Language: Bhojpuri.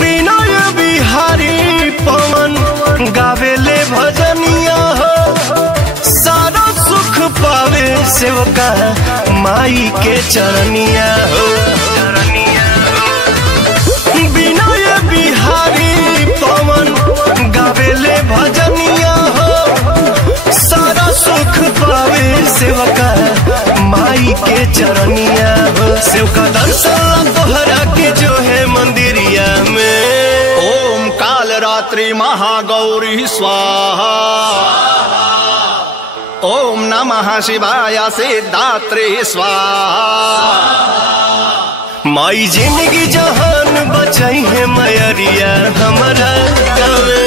विनय बिहारी पवन गावेले भजनिया हो, सारा सुख पावे सेवका माई के चरनिया हो। विनय बिहारी पवन गावेले भजनिया हो, सारा सुख पावे सेवका माई के चरनिया हो। सेवका दर्शन तोहरा के जो है मंदिरिया में। ओम काल रात्रि महागौरी स्वाहा, ओम नमः शिवाय सिद्धात्री स्वाहा। माई जिंदगी जहान बचाई है मयरिया हमारा गावे।